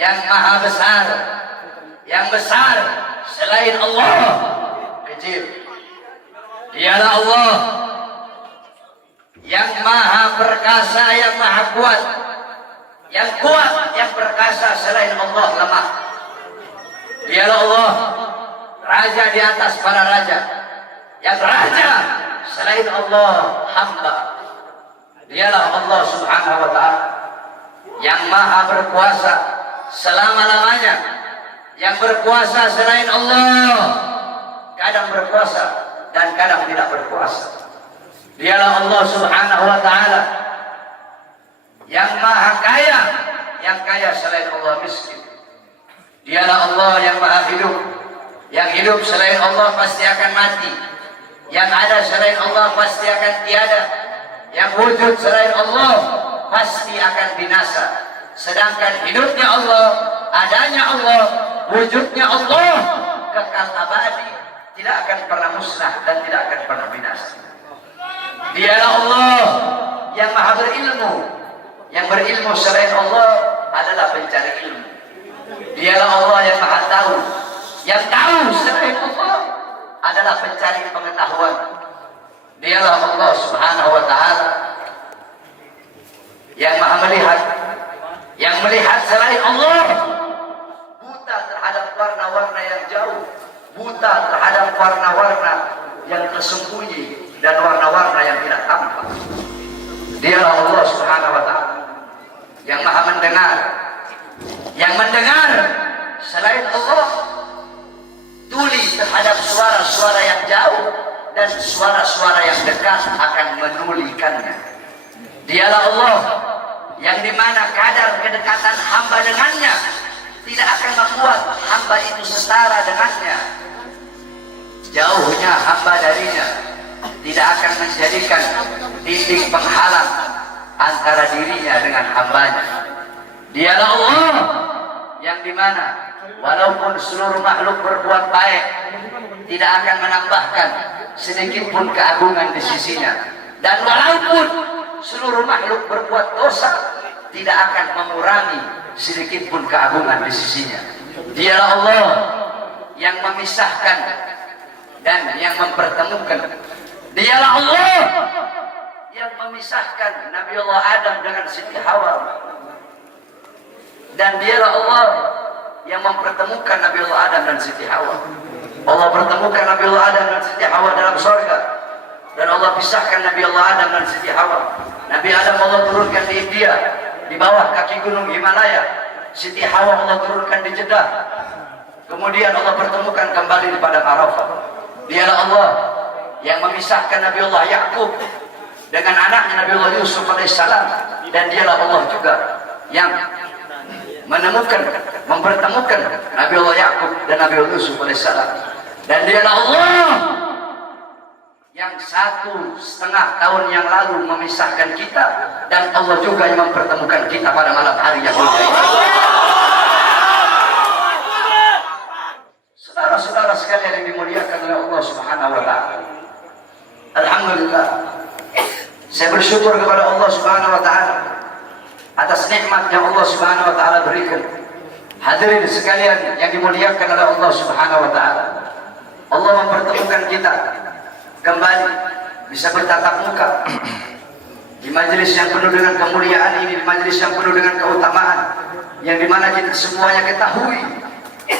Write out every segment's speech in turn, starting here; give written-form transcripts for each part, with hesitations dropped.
yang maha besar, yang besar selain Allah kecil. Dialah Allah yang maha perkasa, yang maha kuat. Yang kuat, yang perkasa selain Allah lemah. Dialah Allah raja di atas para raja. Yang raja selain Allah hamba. Dialah Allah subhanahu wa ta'ala yang maha berkuasa selama-lamanya. Yang berkuasa selain Allah kadang berkuasa dan kadang tidak berkuasa. Dialah Allah subhanahu wa ta'ala yang maha kaya, yang kaya selain Allah miskin. Dialah Allah yang maha hidup, yang hidup selain Allah pasti akan mati, yang ada selain Allah pasti akan tiada, yang wujud selain Allah pasti akan binasa. Sedangkan hidupnya Allah, adanya Allah, wujudnya Allah kekal abadi, tidak akan pernah musnah dan tidak akan pernah binasa. Dialah Allah yang maha berilmu. Yang berilmu selain Allah adalah pencari ilmu. Dialah Allah yang maha tahu. Yang tahu selain Allah adalah pencari pengetahuan. Dialah Allah subhanahu wa ta'ala yang maha melihat. Yang melihat selain Allah buta terhadap warna-warna yang jauh, buta terhadap warna-warna yang tersembunyi dan warna-warna yang tidak tampak. Dialah Allah subhanahu wa ta'ala yang maha mendengar. Yang mendengar selain Allah tuli terhadap suara-suara yang jauh dan suara-suara yang dekat akan menulikannya. Dialah Allah yang dimana kadar kedekatan hamba dengannya tidak akan membuat hamba itu setara dengannya. Jauhnya hamba darinya tidak akan menjadikan dinding penghalang antara dirinya dengan hambanya. Dialah Allah yang dimana walaupun seluruh makhluk berbuat baik tidak akan menambahkan sedikit pun keagungan di sisinya, dan walaupun seluruh makhluk berbuat dosa tidak akan mengurangi sedikit pun keagungan di sisinya. Dialah Allah yang memisahkan dan yang mempertemukan. Dialah Allah yang memisahkan Nabi Allah Adam dengan Siti Hawa, dan dialah Allah yang mempertemukan Nabi Allah Adam dan Siti Hawa. Allah pertemukan Nabi Allah Adam dan Siti Hawa dalam surga, dan Allah pisahkan Nabi Allah Adam dan Siti Hawa. Nabi Adam Allah turunkan di India di bawah kaki gunung Himalaya. Siti Hawa Allah turunkan di Jeddah. Kemudian Allah pertemukan kembali di padang Arafah. Dialah Allah yang memisahkan Nabi Allah Yakub dengan anaknya Nabi Allah Yusuf alaihissalam, dan dialah Allah juga yang menemukan, mempertemukan Nabi Allah Yakub dan Nabi Allah Yusuf alaihissalam. Dan dialah Allah yang 1,5 tahun yang lalu memisahkan kita, dan Allah juga yang mempertemukan kita pada malam hari yang mulia ini. Saudara-saudara sekalian yang dimuliakan oleh Allah subhanahu wa ta'ala, alhamdulillah, saya bersyukur kepada Allah subhanahu wa ta'ala atas nikmat yang Allah subhanahu wa ta'ala berikan. Hadirin sekalian yang dimuliakan oleh Allah subhanahu wa ta'ala, Allah mempertemukan kita kembali bisa bertatap muka di majelis yang penuh dengan kemuliaan ini, di majelis yang penuh dengan keutamaan, yang dimana kita semuanya ketahui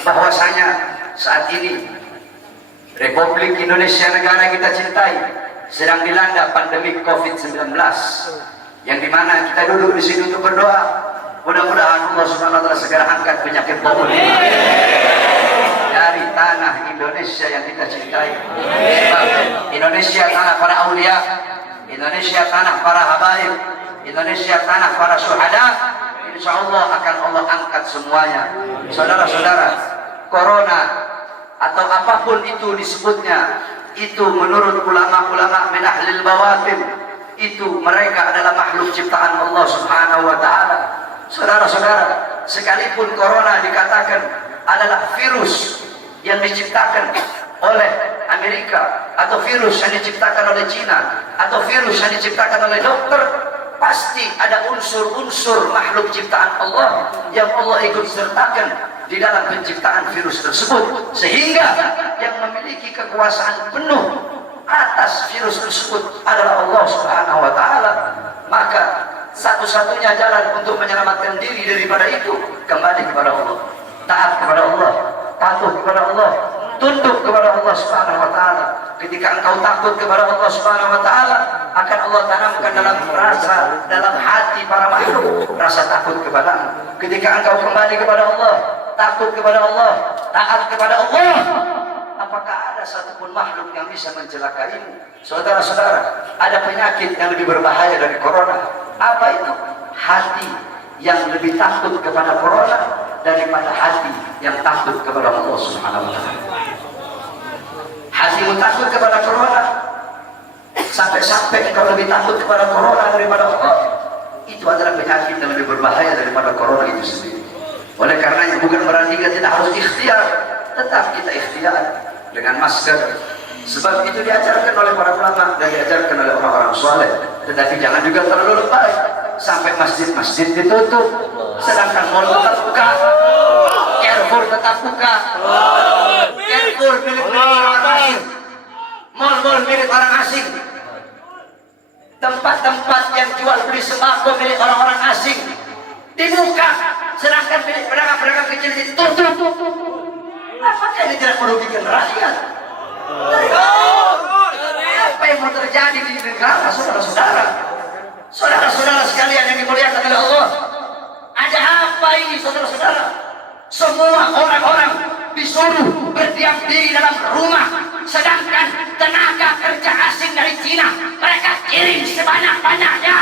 bahwasanya saat ini Republik Indonesia, negara kita cintai, sedang dilanda pandemi COVID-19, yang dimana kita duduk di sini untuk berdoa. Mudah-mudahan Allah Subhanahu wa taala segera angkat penyakit COVID dari tanah Indonesia yang kita cintai. Sebab Indonesia tanah para aulia, Indonesia tanah para habaib, Indonesia tanah para syuhada. Insya Allah akan Allah angkat semuanya. Saudara-saudara, corona atau apapun itu disebutnya, itu menurut ulama-ulama min ahlil bawatin, itu mereka adalah makhluk ciptaan Allah subhanahu wa ta'ala. Saudara-saudara, sekalipun corona dikatakan adalah virus yang diciptakan oleh Amerika, atau virus yang diciptakan oleh Cina, atau virus yang diciptakan oleh dokter, pasti ada unsur-unsur makhluk ciptaan Allah yang Allah ikut sertakan di dalam penciptaan virus tersebut, sehingga yang memiliki kekuasaan penuh atas virus tersebut adalah Allah Subhanahu wa taala. Maka satu-satunya jalan untuk menyelamatkan diri daripada itu kembali kepada Allah, taat kepada Allah, patuh kepada Allah, tunduk kepada Allah Subhanahu wa taala. Ketika engkau takut kepada Allah Subhanahu wa taala, akan Allah tanamkan dalam hati para makhluk rasa takut kepada. Ketika engkau kembali kepada Allah, takut kepada Allah, taat kepada Allah, apakah ada satupun makhluk yang bisa mencelakaimu? Saudara-saudara, ada penyakit yang lebih berbahaya dari corona. Apa itu? Hati yang lebih takut kepada corona daripada hati yang takut kepada Allah Subhanahu wa taala. Hatimu takut kepada corona, sampai-sampai engkau lebih takut kepada corona daripada Allah. Itu adalah penyakit yang lebih berbahaya daripada corona itu sendiri. Oleh karenanya bukan berarti kita tidak harus ikhtiar, tetap kita ikhtiar dengan masker. Sebab itu diajarkan oleh para ulama dan diajarkan oleh orang-orang soleh. Tetapi jangan juga terlalu lebay sampai masjid-masjid ditutup, sedangkan mal tetap buka, Carrefour tetap buka, Carrefour milik orang asing, mal-mal milik orang asing, tempat-tempat yang jual beli sembako milik orang-orang asing dibuka, sedangkan milik pedagang-pedagang kecil ditutup. Apakah ini tidak merugikan rakyat? Apa yang mau terjadi di negara, saudara-saudara? Saudara-saudara sekalian yang dimuliakan oleh Allah, ada apa ini, saudara-saudara? Semua orang-orang disuruh berdiam diri dalam rumah, sedangkan tenaga kerja asing dari Cina mereka kirim sebanyak-banyaknya.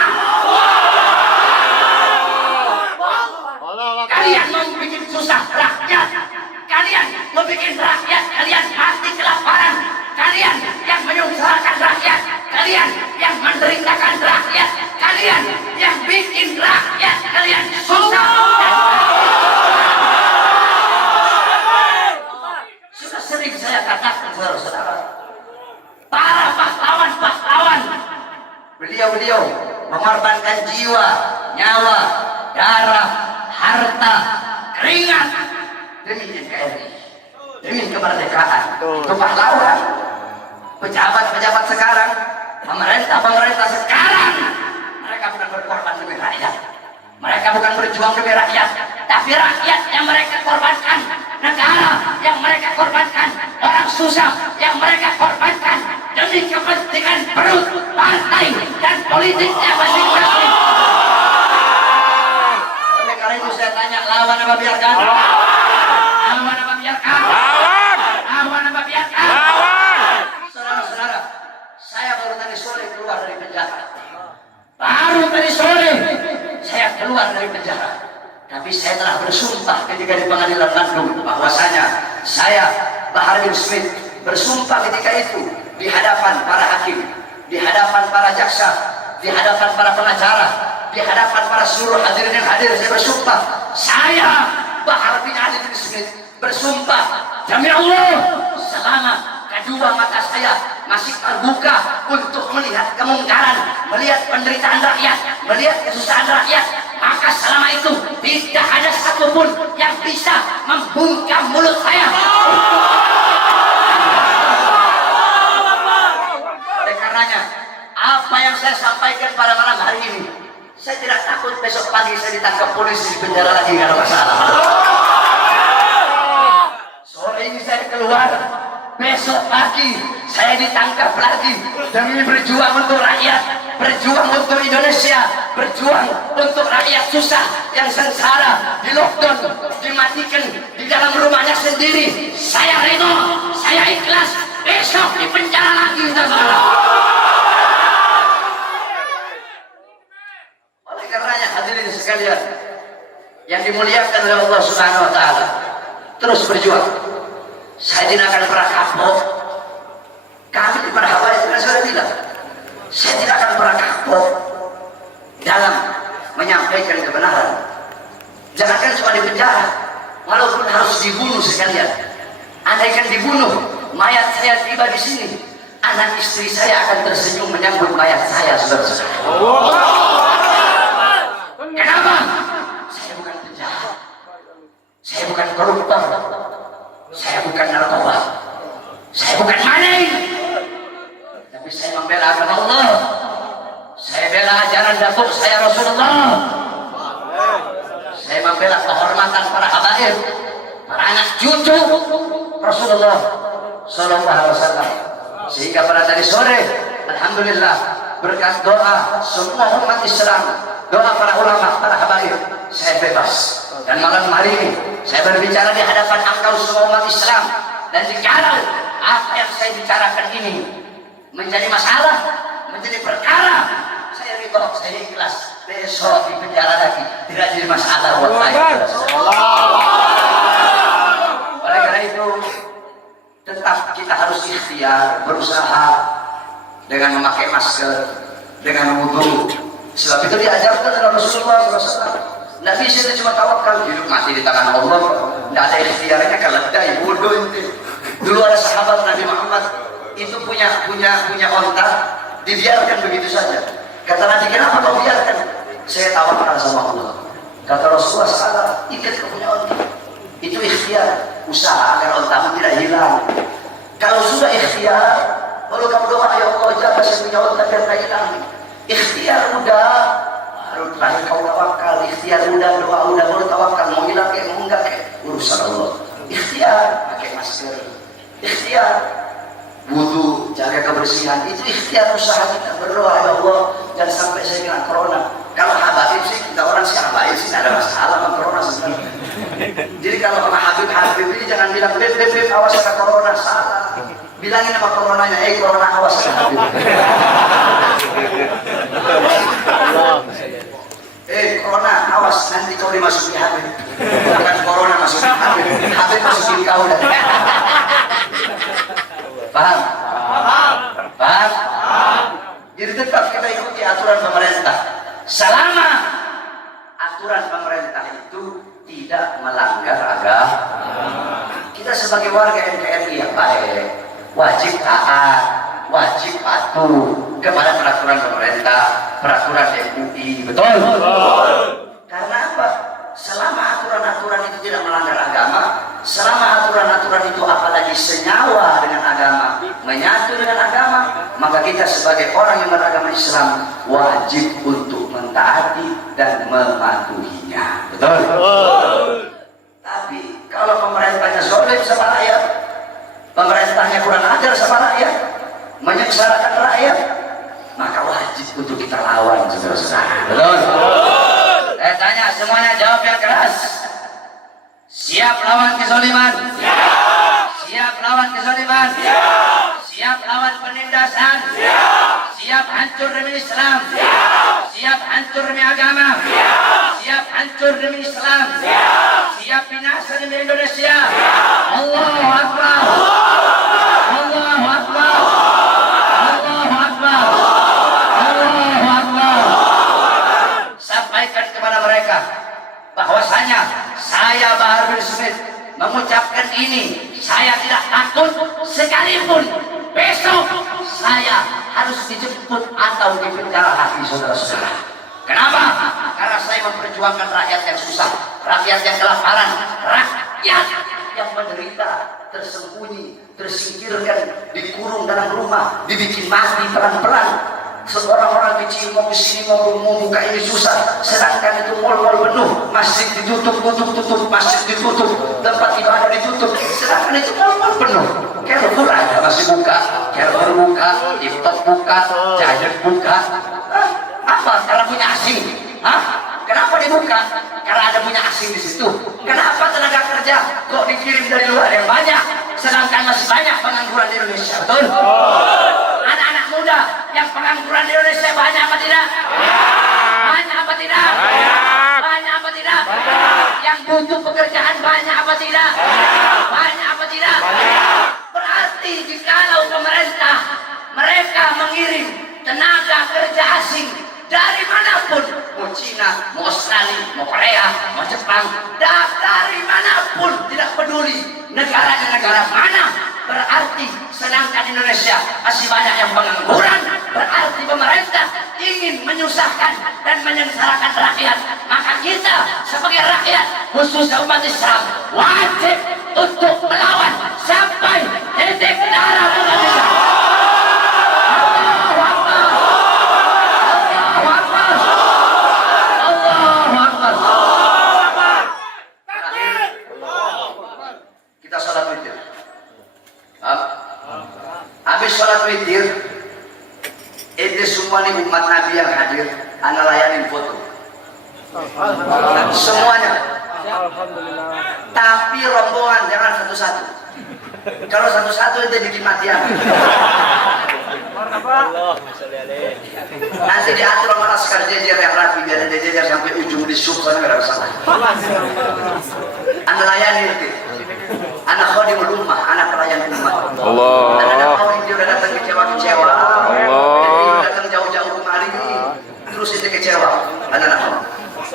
Kalian mau bikin susah rakyat, kalian mau bikin rakyat kalian mati kelaparan, kalian yang menyusahkan rakyat, kalian yang menderitakan rakyat, kalian yang bikin rakyat kalian susah. Sudah sering saya katakan, saudara-saudara, para pahlawan-pahlawan, beliau-beliau mengorbankan jiwa, nyawa, darah, harta, keringat demi NKRI, demi kemerdekaan. Itu pahlawan. Pejabat-pejabat sekarang, pemerintah sekarang, mereka bukan berkorban demi rakyat, mereka bukan berjuang demi rakyat, tapi rakyat yang mereka korbankan, negara yang mereka korbankan, orang susah yang mereka korbankan demi kepentingan perut, partai, dan politiknya masing-masing. Oleh karena itu saya tanya, lawan apa biarkan? Lawan apa biarkan? Lawan apa biarkan? Saudara-saudara, saya baru tadi sore keluar dari penjara. Baru tadi sore saya keluar dari penjara. Tapi saya telah bersumpah ketika di pengadilan Bandung bahwasanya saya, Bahar bin Smith, bersumpah ketika itu di hadapan para hakim, di hadapan para jaksa, di hadapan para pengacara, di hadapan para seluruh hadirin yang hadir. Saya bersumpah, saya, Bahar bin Ali bin Smith, bersumpah demi Allah, selama kedua mata saya masih terbuka untuk melihat kemungkaran, melihat penderitaan rakyat, melihat kesusahan rakyat, maka selama itu tidak ada satupun yang bisa membungkam mulut saya. Oleh karenanya, apa yang saya sampaikan pada malam hari ini, saya tidak takut besok pagi saya ditangkap polisi di penjara lagi, nggak ada masalah. Sore ini saya keluar, besok pagi saya ditangkap lagi demi berjuang untuk rakyat, berjuang untuk Indonesia, berjuang untuk rakyat susah yang sengsara, di lockdown, dimatikan di dalam rumahnya sendiri. Saya rela, saya ikhlas, besok di penjara lagi. Oleh karenanya hadirin sekalian yang dimuliakan oleh Allah Subhanahu wa taala, terus berjuang. Saya tidak akan pernah kapok. Kami di para habaib sudah bilang, saya tidak akan pernah kapok dalam menyampaikan kebenaran. Jangankan cuma di penjara, walaupun harus dibunuh sekalian. Andaikan dibunuh, mayat saya tiba di sini, anak istri saya akan tersenyum menyambut mayat saya, saudara-saudara. Saya bukan koruptor, saya bukan narkoba, saya bukan maling, tapi saya membela agama Allah. Saya bela ajaran datuk saya Rasulullah. Saya membela kehormatan para habaib, para anak cucu Rasulullah Sallallahu Alaihi Wasallam. Sehingga pada tadi sore, alhamdulillah, berkat doa semua umat Islam, doa para ulama, para habaib, saya bebas. Dan malam hari ini saya berbicara di hadapan engkau semua umat Islam. Dan jikalau apa yang saya bicarakan ini menjadi masalah, menjadi perkara, saya ridho, saya ikhlas. Besok di penjara lagi tidak jadi masalah buat saya. Oleh karena itu tetap kita harus ikhtiar, berusaha dengan memakai masker, dengan wudu. Sebab itu diajarkan oleh Rasulullah SAW. Nabi bisa cuma tawakal, hidup mati di tangan Allah. Tidak ada ikhtiarnya, keledai, wudu itu. Dulu ada sahabat Nabi Muhammad itu punya onta, dibiarkan begitu saja. Kata Nabi, kenapa kau biarkan? Saya tawakal sama Allah. Kata Rasulullah SAW, ikat kau punya onta. Itu ikhtiar, usaha agar ontamu tidak hilang. Kalau sudah ikhtiar, lalu kamu doa, ya Allah jaga saya punya onta biar tidak hilang. Ikhtiar udah, baru terakhir kau tawakal. Ikhtiar udah, doa udah, baru tawakal. Mau hilang kayak mau enggak kayak urusan Allah. Ikhtiar, pakai masker. Ikhtiar, wudu, jaga kebersihan. Itu ikhtiar usaha kita, berdoa, ya Allah jangan sampai saya kena corona. Kalau habaib sih, kita orang sih habaib sih tidak ada masalah sama corona sebenarnya. Jadi kalau kena Habib ini jangan bilang beb awas ada corona, salah. Bilangin sama coronanya, corona awas ada Habib. Corona awas nanti kau dimasuki Habib. Bukan corona masuki Habib, Habib masukin kau dah. Paham? Paham? Jadi tetap kita ikuti aturan pemerintah. Selama aturan pemerintah itu tidak melanggar agama, kita sebagai warga NKRI yang baik wajib taat, wajib patuh kepada peraturan pemerintah, peraturan MUI. Betul? Karena apa? Selama aturan-aturan itu tidak melanggar agama, selama aturan-aturan itu apalagi senyawa dengan agama, menyatu dengan agama, maka kita sebagai orang yang beragama Islam wajib untuk mentaati dan mematuhinya. Betul? Tapi kalau pemerintahnya zalim sama rakyat, pemerintahnya kurang ajar sama rakyat, menyengsarakan rakyat, maka wajib untuk kita lawan, saudara-saudara. Betul? Saya tanya semuanya, jawab yang keras. Siap lawan kezaliman? Siap. Siap lawan kezaliman? Siap. Siap lawan penindasan? Siap. Siap hancur demi Islam? Siap. Siap hancur demi agama? Siap. Siap hancur demi Islam? Siap. Siap binasa demi Indonesia? Siap. Allahu Akbar. Allahu Akbar. Allahu Akbar. Allahu Akbar. Sampaikan kepada mereka bahwasanya saya Bahar bin Smith mengucapkan ini, saya tidak takut sekalipun besok saya harus dijemput atau dipenjara hati, saudara-saudara. Kenapa? Karena saya memperjuangkan rakyat yang susah, rakyat yang kelaparan, rakyat yang menderita, tersembunyi, tersingkirkan, dikurung dalam rumah, dibikin mati pelan-pelan. Seorang orang kecil mau kesini mau buka ini susah, sedangkan itu mal-mal penuh, masjid ditutup, masjid ditutup, tempat ibadah ditutup, sedangkan itu mal-mal penuh. Carrefour ada masih buka, Carrefour buka, TikTok buka, Giant buka. Apa? Karena punya asing. Kenapa dibuka? Karena ada punya asing di situ. Kenapa tenaga kerja kok dikirim dari luar yang banyak, sedangkan masih banyak pengangguran di Indonesia? Betul? Anak-anak muda yang pengangguran di Indonesia banyak apa tidak? Banyak apa tidak? Banyak apa tidak? Yang butuh pekerjaan banyak apa tidak? Banyak apa tidak? Berarti jikalau pemerintah mereka mengirim tenaga kerja asing dari manapun, mau Cina, mau Australia, mau Korea, mau Jepang, dari manapun, tidak peduli negara mana, berarti sedangkan Indonesia masih banyak yang pengangguran, berarti pemerintah ingin menyusahkan dan menyengsarakan rakyat, maka kita sebagai rakyat khususnya umat Islam wajib untuk melawan sampai titik darah umat Islam. Allahu Akbar. Allahu Akbar. Allahu Akbar. Kita salat witir. Habis salat witir, ini semua nih umat Nabi yang hadir, ana layanin foto. Semuanya. Tapi rombongan jangan satu-satu. Kalau satu-satu itu bikin matian. Nanti diatur sama laskar jejer yang rapi, biar ada jejer sampai ujung di sub sana nggak ada masalah. Ana layani itu. Anak khodimul ummah, anak pelayan umat. Allah. Anak mau dia udah datang kecewa-kecewa. Allah. Datang jauh-jauh kemari, terus itu kecewa. Anak mau.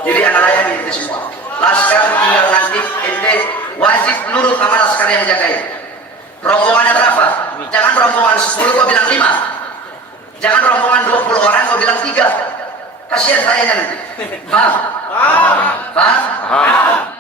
Jadi anak layani itu semua. Laskar tinggal nanti ente wajib nurut sama laskar yang jagain. Rombongannya berapa? Jangan rombongan 10 kau bilang 5. Jangan rombongan 20 orang kau bilang 3. Kasihan saya nanti. Paham? Paham?